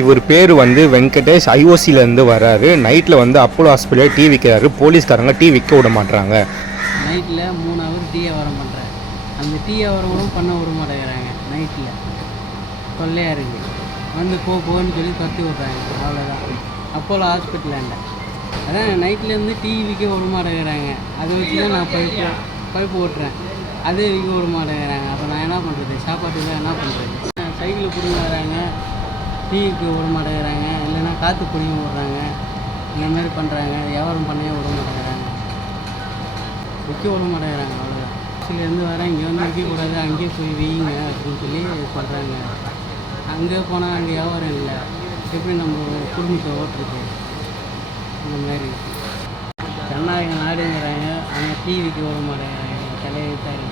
இவர் பேர் வந்து வெங்கடேஷ். ஐஓசியிலேருந்து வராரு. நைட்டில் வந்து அப்போலோ ஹாஸ்பிட்டலில் டீ விற்கிறாரு. போலீஸ்காரங்க டீ விற்க விட மாட்டாங்க. நைட்டில் 3 ஹவர் டீ வியாபாரம் பண்ணுறேன். அந்த டீ வியாபாரம் கூட பண்ண விட மாட்டேங்கிறாங்க. நைட்டில் தொல்லையாக இருக்குது. வந்து போன்னு சொல்லி கத்தி விட்றாங்க. அவ்வளோதான். அப்போலோ ஹாஸ்பிட்டலாண்ட அதான் நைட்லேருந்து டீ விற்க விட மாட்டேங்கிறாங்க. அதை வச்சு தான் நான் பைப்பு ஓட்டுறேன். அதே விற்க விட மாட்டேங்கிறாங்க. அப்போ நான் என்ன பண்ணுறது? சாப்பாட்டுக்கு என்ன பண்ணுறது? சைக்கிள் பிடிங்கிறாங்க, டீக்கு விட மாட்டேங்கிறாங்க, இல்லைன்னா காற்று பிடிங்க விட்றாங்க. இந்த மாதிரி பண்ணுறாங்க. வியாபாரம் பண்ணவே விட மாட்டேங்கிறாங்க, விற்க விட மாட்டேங்கிறாங்க. அவ்வளோதான். சிலேருந்து வரேன், இங்கே வந்து விற்கக்கூடாது, அங்கேயே போய் வையுங்க அப்படின்னு சொல்லி சொல்கிறாங்க. அங்கே போனால் அங்கே வியாபாரம் இல்லை, எப்படி நம்ம குடும்பத்தை ஓட்டுறது? இந்த மாதிரி ஜனநாயக நாடுங்கிறாங்க, ஆனால் டீ விற்க விட மாட்டேங்கிறாங்க. தலையெழுத்தாரு.